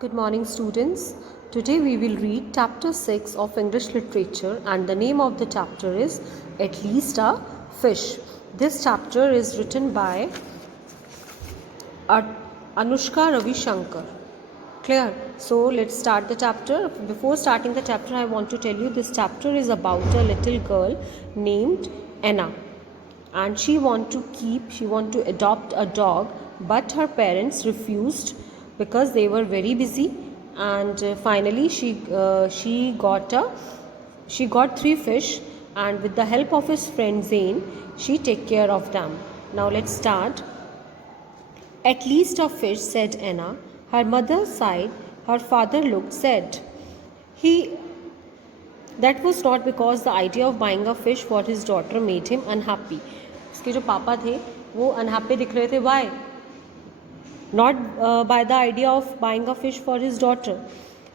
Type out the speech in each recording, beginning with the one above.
Good morning, students. Today we will read chapter 6 of English literature, and the name of the chapter is At Least a Fish. This chapter is written by Anushka Ravi Shankar. Clear? So let's start the chapter. Before starting the chapter, I want to tell you this chapter is about a little girl named Anna, and she want to adopt a dog, but her parents refused because they were very busy. And finally she got three fish, and with the help of his friend Zane, she take care of them. Now let's start. At least a fish, said Anna. Her mother sighed. Her father looked sad. He That was not because the idea of buying a fish for his daughter made him unhappy. उसके जो पापा थे वो unhappy दिख रहे थे. Why? Not by the idea of buying a fish for his daughter.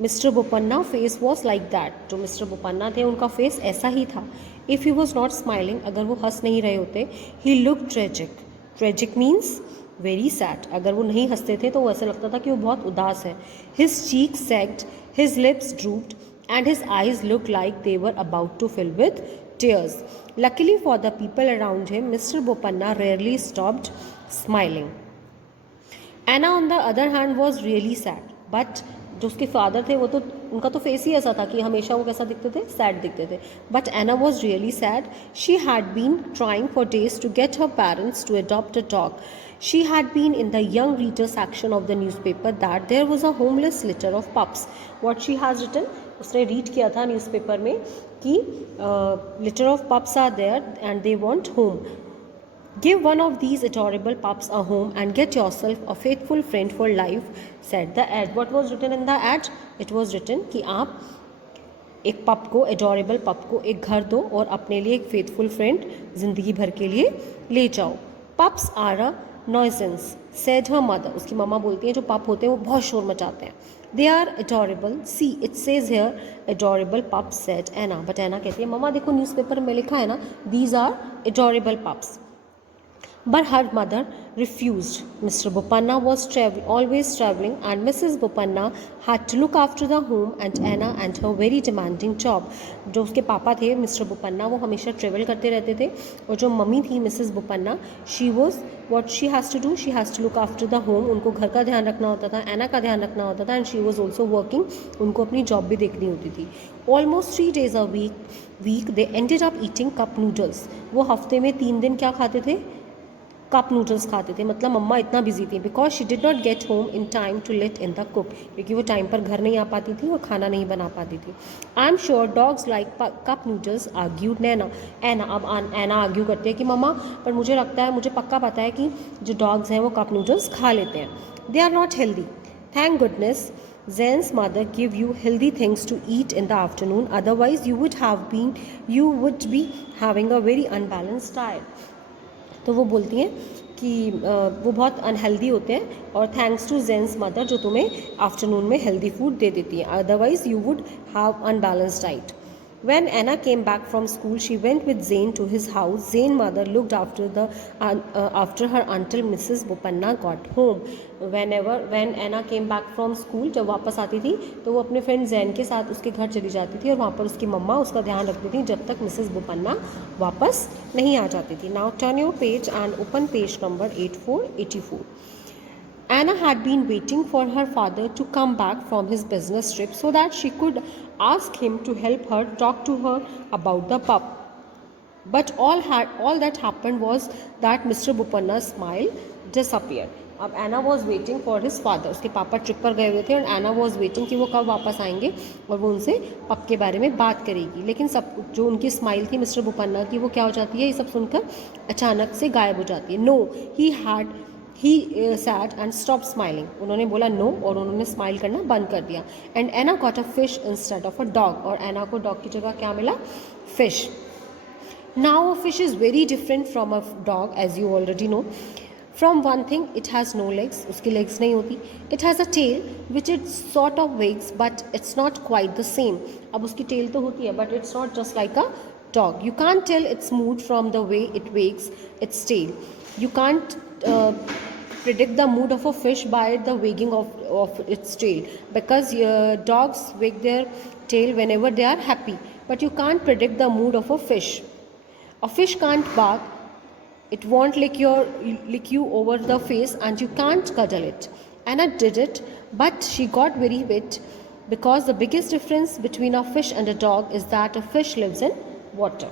Mr. Bopanna face was like that. जो mister Bopanna थे उनका फेस ऐसा ही था. If he was not smiling, अगर वो हंस नहीं रहे होते, he looked tragic. Tragic means very sad. अगर वो नहीं हंसते थे तो वो ऐसा लगता था कि वो बहुत उदास है. His cheeks sagged, his lips drooped, and his eyes looked like they were about to fill with tears. Luckily for the people around him, Mr. Bopanna rarely stopped smiling. Anna on the other hand was really sad, but जो उसके father थे वो तो उनका तो face ही ऐसा था कि हमेशा वो कैसा दिखते थे, सैड दिखते थे. But Anna was really sad. She had been trying for days to get her parents to adopt a dog. She had been in the young reader section of the newspaper that there was a homeless litter of pups. What she has written, उसने read किया था newspaper में कि litter of pups are there and they want home. Give one of these adorable pups a home and get yourself a faithful friend for life, said the ad. What was written in the ad? It was written कि आप एक पप को, adorable पप को एक घर दो और अपने लिए एक फेथफुल फ्रेंड ज़िंदगी भर के लिए ले जाओ. Pups are a nuisance, said her mother. उसकी मम्मा बोलती हैं जो पप होते हैं वो बहुत शोर मचाते हैं. They are adorable, see it says here adorable pups, said Ana. But Ana कहती है मम्मा देखो न्यूज़पेपर में लिखा है ना, these are adorable pups. But her mother refused. Mr. Bopanna was always traveling, and Mrs. Bopanna had to look after the home and Anna and her very demanding job. जो उसके पापा थे मिस्टर बोपन्ना वो हमेशा ट्रेवल करते रहते थे, और जो मम्मी थी Mrs Bopanna, she was what she has to do, she has to look after the home. उनको घर का ध्यान रखना होता था, एना का ध्यान रखना होता था, and she was also working. उनको अपनी जॉब भी देखनी होती थी. Almost 3 days a week they ended up eating cup noodles. वो हफ्ते में 3 दिन क्या खाते थे? कप नूडल्स खाते थे. मतलब मम्मा इतना बिजी थी because she did not get home in time to let in the cook, क्योंकि वो टाइम पर घर नहीं आ पाती थी और खाना नहीं बना पाती थी. I am sure dogs like cup noodles, argued Naina. अब एना आर्ग्यू करती है कि मम्मा पर मुझे लगता है, मुझे पक्का पता है कि जो डॉग्स हैं वो कप नूडल्स खा लेते हैं. They are not healthy. Thank goodness Zane's mother give you healthy things to eat in the afternoon, otherwise you would be having a very unbalanced diet. तो वो बोलती हैं कि वो बहुत अनहेल्दी होते हैं, और थैंक्स टू जेन्स मदर जो तुम्हें आफ्टरनून में हेल्दी फूड दे देती है, otherwise you would have unbalanced diet. When Anna came back from school, she went with Zane to his house. Zane's mother looked after her until Mrs. Bopanna got home. When Anna came back from school, जब वापस आती थी तो वो अपने friend Jain के साथ उसके घर चली जाती थी, और वहाँ पर उसकी मम्मा उसका ध्यान रखती थी जब तक मिसेस बोपन्ना वापस नहीं आ जाती थी. Now turn your page and open page number 8484. Anna had been waiting for her father to come back from his business trip so that she could ask him to help her talk to her about the pup. But all that happened was that Mr. Bopanna's smile disappeared. अब Ana was waiting for his father. उसके पापा trip पर गए हुए थे और एना was waiting कि वो कब वापस आएंगे और वो उनसे पप के बारे में बात करेगी. लेकिन सब जो उनकी स्माइल थी मिस्टर बोपन्ना की, वो क्या हो जाती है, ये सब सुनकर अचानक से गायब हो जाती है. No he said and stop smiling. उन्होंने बोला नो और उन्होंने स्माइल करना बंद कर दिया. And Anna got a fish instead of a dog. और एना को डॉग की जगह क्या मिला? Fish. Now a fish is very different from a dog, as you already know. From one thing, it has no legs, उसकी legs नहीं होती. It has a tail which it sort of wags, but it's not quite the same. अब उसकी tail तो होती है, but it's not just like a dog. You can't tell its mood from the way it wags its tail. You can't predict the mood of a fish by the wagging of its tail, because dogs wag their tail whenever they are happy, but you can't predict the mood of a fish. A fish can't bark, it won't lick you over the face, and you can't cuddle it. Anna did it, but she got very wet, because the biggest difference between a fish and a dog is that a fish lives in water.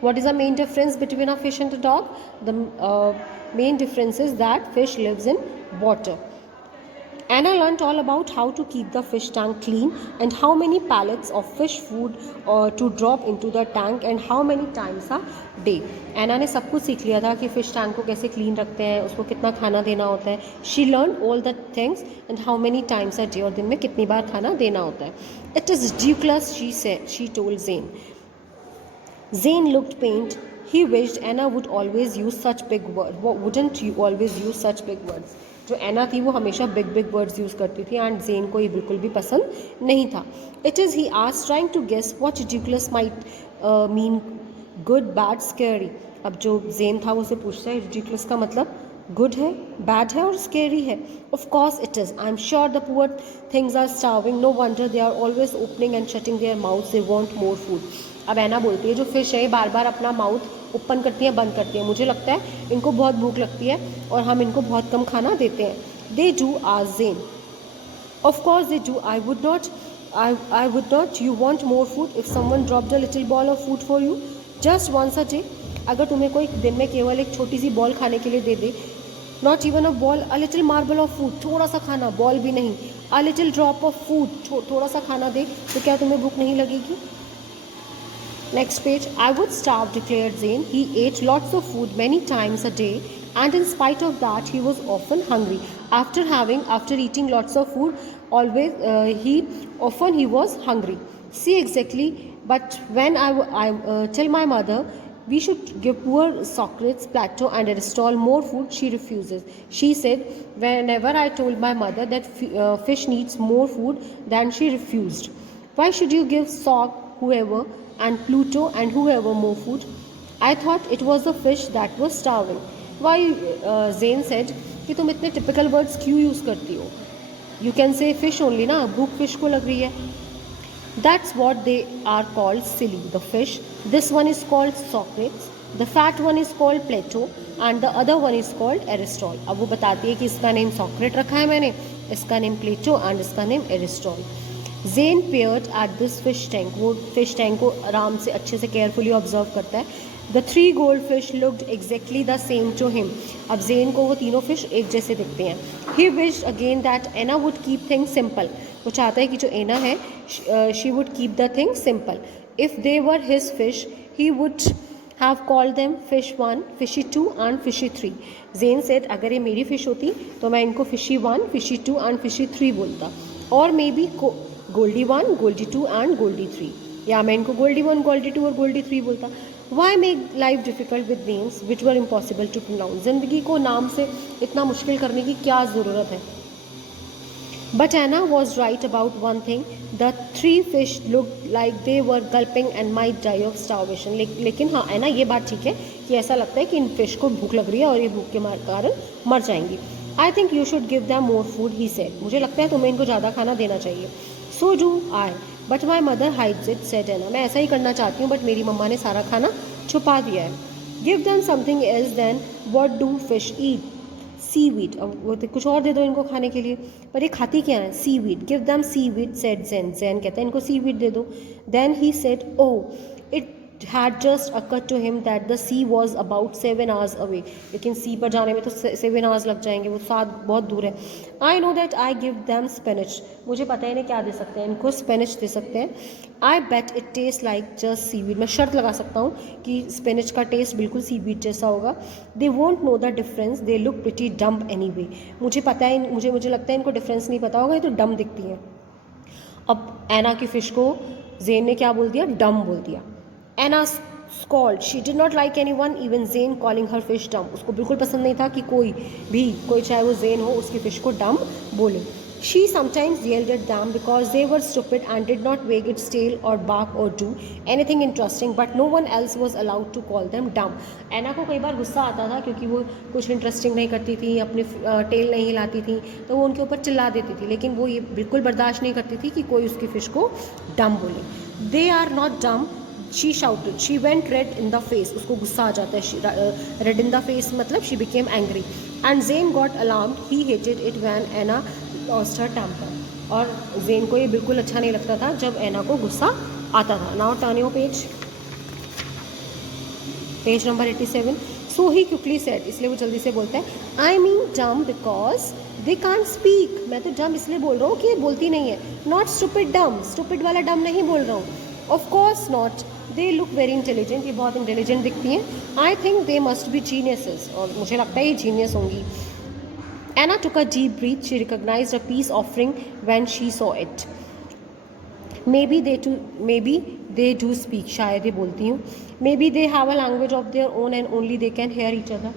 What is the main difference between a fish and a dog? The main difference is that fish lives in water. Anna learnt all about how to keep the fish tank clean and how many pallets of fish food to drop into the tank and how many times a day. Anna ने सब कुछ सीख लिया था कि fish tank को कैसे clean रखते हैं, उसको कितना खाना देना होता है. She learned all the things and how many times a day, और दिन में कितनी बार खाना देना होता है. It is ridiculous, she said. She told Zane. Zane looked pained. He wished Anna would always use such big words. Wouldn't you always use such big words? जो एना थी वो हमेशा बिग बिग वर्ड्स यूज़ करती थी and जेन को ये बिल्कुल भी पसंद नहीं था. It is he asked trying to guess what ridiculous might mean good bad scary. अब जो जेन था वो उसे पूछता है रिडिकुलस का मतलब गुड है, बैड है और स्केरी है. Of course it is. I am sure the poor things are starving. No wonder they are always opening and shutting their mouth. They want more food. अब एना बोलती है जो फिश है बार बार अपना माउथ ओपन करती हैं बंद करती हैं. मुझे लगता है इनको बहुत भूख लगती है और हम इनको बहुत कम खाना देते हैं. They do asked Zane. Of course they do. I would not. You want more food if someone dropped a little ball of food for you just once a day. अगर तुम्हें कोई दिन में केवल एक छोटी सी बॉल खाने के लिए दे दे, not even a ball, a little marble of food, थोड़ा सा खाना, बॉल भी नहीं, a little drop of food, थोड़ा सा खाना दे, तो क्या तुम्हें भूख नहीं लगेगी? Next page. I would starve, declared Zane. He ate lots of food many times a day, and in spite of that, he was often hungry. After eating lots of food, he was hungry. See exactly. But when I tell my mother we should give poor Socrates, Plato, and Aristotle more food, she refuses. She said whenever I told my mother that fish needs more food, then she refused. Why should you give whoever and Pluto and whoever more food? I thought it was the fish that was starving. Why? Zane said कि तुम इतने typical words क्यों use करती हो? You can say fish only ना, भूख fish को लग रही है. That's what they are called, silly. The fish. This one is called Socrates. The fat one is called Plato and the other one is called Aristotle. अब वो बताती है कि इसका नेम Socrates रखा है मैंने, इसका नेम Plato and इसका name Aristotle. Zane peered at this fish tank. वो fish tank को आराम से अच्छे से केयरफुली ऑब्जर्व करता है. The three goldfish looked exactly the same to him. अब Zane को वो तीनों फिश एक जैसे दिखते हैं. He wished again that Anna would keep things simple. वो चाहता है कि जो Anna है she would keep the things simple. If they were his fish, he would have called them fish 1, fishy 2 and fishy 3. Zane said अगर ये मेरी fish होती तो मैं इनको fishy 1, fishy 2 and fishy 3 बोलता. और maybe Goldie 1, Goldie 2 and Goldie 3, या मैं इनको गोल्डी 1, गोल्डी 2 और गोल्डी 3 बोलता. Why make life difficult with names which were impossible to pronounce. जिंदगी को नाम से इतना मुश्किल करने की क्या ज़रूरत है. But Anna was right about one thing. The 3 fish look like they were gulping and might die of starvation. लेकिन हाँ एना ये बात ठीक है कि ऐसा लगता है कि इन फिश को भूख लग रही है और ये भूख के कारण मर जाएंगी. I think you should give them more food, he said. मुझे लगता है तुम्हें इनको ज़्यादा खाना देना चाहिए. So do I, but my mother hides it, said Anna. मैं ऐसा ही करना चाहती हूँ, बट मेरी मम्मा ने सारा खाना छुपा दिया है. Give them something else then. What do fish eat? Seaweed. अब वो कुछ और दे दो इनको खाने के लिए. पर ये खाती क्या है? Seaweed. Give them seaweed, said Zen. Zen कहता है इनको seaweed दे दो. Then he said, oh, it had just occurred to him that the sea was about 7 hours away. लेकिन sea पर जाने में तो 7 hours लग जाएंगे, वो 7 बहुत दूर है. I know that I give them spinach. मुझे पता है इन्हें क्या दे सकते हैं, इनको spinach दे सकते हैं. I bet it tastes like just seaweed. मैं शर्त लगा सकता हूँ कि spinach का टेस्ट बिल्कुल seaweed जैसा होगा. They won't know the difference. They look pretty dumb anyway. मुझे पता है, मुझे लगता है इनको डिफरेंस नहीं पता होगा, ये तो डम दिखती है. अब एना की फिश को जेन ने क्या बोल दिया? डम बोल दिया. Anna scolded. She did not like anyone, even Zane, calling her fish dumb. उसको बिल्कुल पसंद नहीं था कि कोई चाहे वो Zane हो उसकी फिश को dumb बोले. She sometimes yelled at them because they were stupid and did not wag its tail or bark or do anything interesting, but no one else was allowed to call them dumb. एना को कई बार गुस्सा आता था क्योंकि वो कुछ interesting नहीं करती थी, अपनी टेल नहीं हिलाती थी, तो वो उनके ऊपर चिल्ला देती थी, लेकिन वो ये बिल्कुल बर्दाश्त नहीं करती थी कि कोई उसकी फ़िश को डम बोले. They are not dumb, she shouted. She went red in the face. उसको गुस्सा आ जाता है. रेड इन द फेस मतलब she became angry. And Zane got alarmed. He hated it when Anna lost her temper. और Zane को ये बिल्कुल अच्छा नहीं लगता था जब एना को गुस्सा आता था. Now turn your page number 87. So he quickly said. इसलिए वो जल्दी से बोलता है, आई मीन डम बिकॉज दे कांट स्पीक. मैं तो डम इसलिए बोल रहा हूँ कि ये बोलती नहीं है. नॉट स्टूपिड डम. स्टूपिड वाला डम नहीं बोल रहा हूँ. Of course not. They look very intelligent. ये बहुत इंटेलिजेंट दिखती हैं. आई think they must be geniuses. और मुझे लगता है ये जीनियस होंगी. Anna took a deep breath. She recognized a peace offering when she saw it. Maybe they do speak. शायद ये बोलती हूँ. Maybe they have a language of their own and only they can hear each other.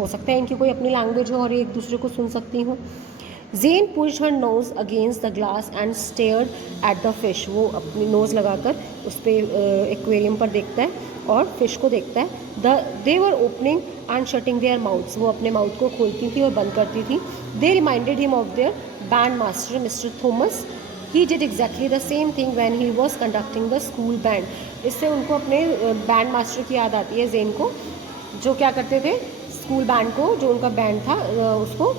हो सकता है इनकी कोई अपनी लैंग्वेज हो और एक दूसरे को सुन सकती हो. Zane pushed her nose against the glass and stared at the fish. वो अपनी नोज़ लगाकर उस पर एक्वेरियम पर देखता है और फिश को देखता है. They were opening and shutting their mouths. वो अपने माउथ को खोलती थी और बंद करती थी. They reminded him of their band master, Mr. Thomas. He did exactly the same thing when he was conducting the school band. इससे उनको अपने बैंड मास्टर की याद आती है जेन को, जो क्या करते थे स्कूल बैंड को, जो उनका बैंड था उसको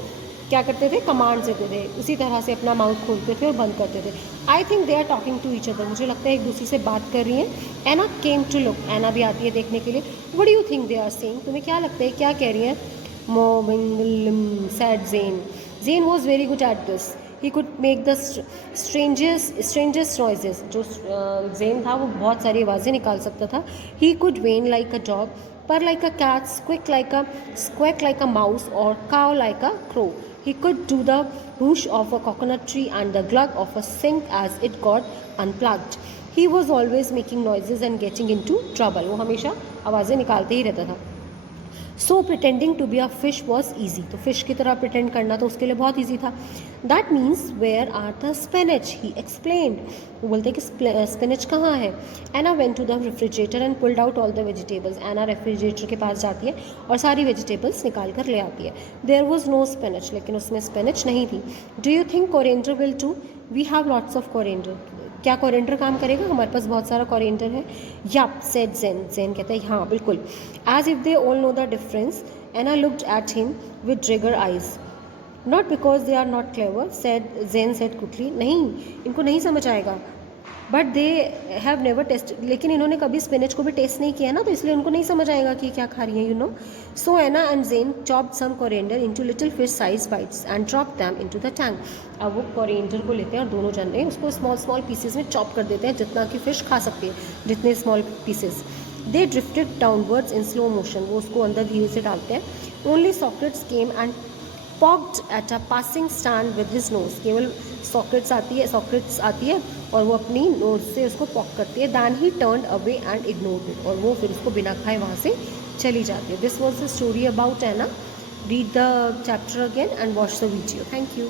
क्या करते थे, कमांड्स देते थे. उसी तरह से अपना माउथ खोलते थे और बंद करते थे. I think they are talking to each other. मुझे लगता है एक दूसरे से बात कर रही हैं. एना केम टू लुक. एना भी आती है देखने के लिए. What do you think they are saying. तुम्हें क्या लगता है क्या कह रही हैं. मोबिंगलम said Jane. Jane was very good at this. He could make the strangest noises. जो जेन था वो बहुत सारी आवाज़ें निकाल सकता था. He could when like a dog, purr like a cat, squeak like a mouse, or caw like a crow. He could do the whoosh of a coconut tree and the glug of a sink as it got unplugged. He was always making noises and getting into trouble. वो हमेशा आवाज़ें निकालते ही रहता था. So pretending to be a fish was easy. तो fish की तरह प्रिटेंड करना तो उसके लिए बहुत ईजी था. That means where are the spinach, he explained. वो बोलते कि स्पिनच कहाँ है. Ana went to the refrigerator and pulled out all the vegetables. Ana refrigerator के पास जाती है और सारी वेजिटेबल्स निकाल कर ले आती है. There was no spinach. लेकिन उसमें स्पिनच नहीं थी. Do you think coriander will do. We have lots of coriander. क्या कोरिएंडर काम करेगा. हमारे पास बहुत सारा कोरिएंडर है. यप सेड जेन. जेन कहता है हाँ बिल्कुल. As if they all know the difference. Anna looked at him with trigger eyes. Not because they are not clever said Zane said quickly. नहीं, इनको नहीं समझ आएगा. But they have never taste. लेकिन इन्होंने कभी स्पिनच को भी टेस्ट नहीं किया ना, तो इसलिए उनको नहीं समझ आएगा कि क्या खा रही हैं, you know. So Anna and Zane chopped some coriander into little fish size bites and drop them into the tank. अब वो कोरिएंडर को लेते हैं और दोनों जने उसको स्मॉल पीसेस में चॉप कर देते हैं, जितना कि फिश खा सकती है, जितने small pieces. They drifted downwards in slow motion. वो उसको अंदर धीरे से डालते हैं. Only sockets came and poked at a passing stand with his nose. केवल सॉकेट्स आती है और वो अपनी नोज से उसको पॉक करती है. Then he turn away and ignored it. और वो फिर उसको बिना खाए वहाँ से चली जाती है. This was the story about Anna. Read the chapter again and watch the video. Thank you.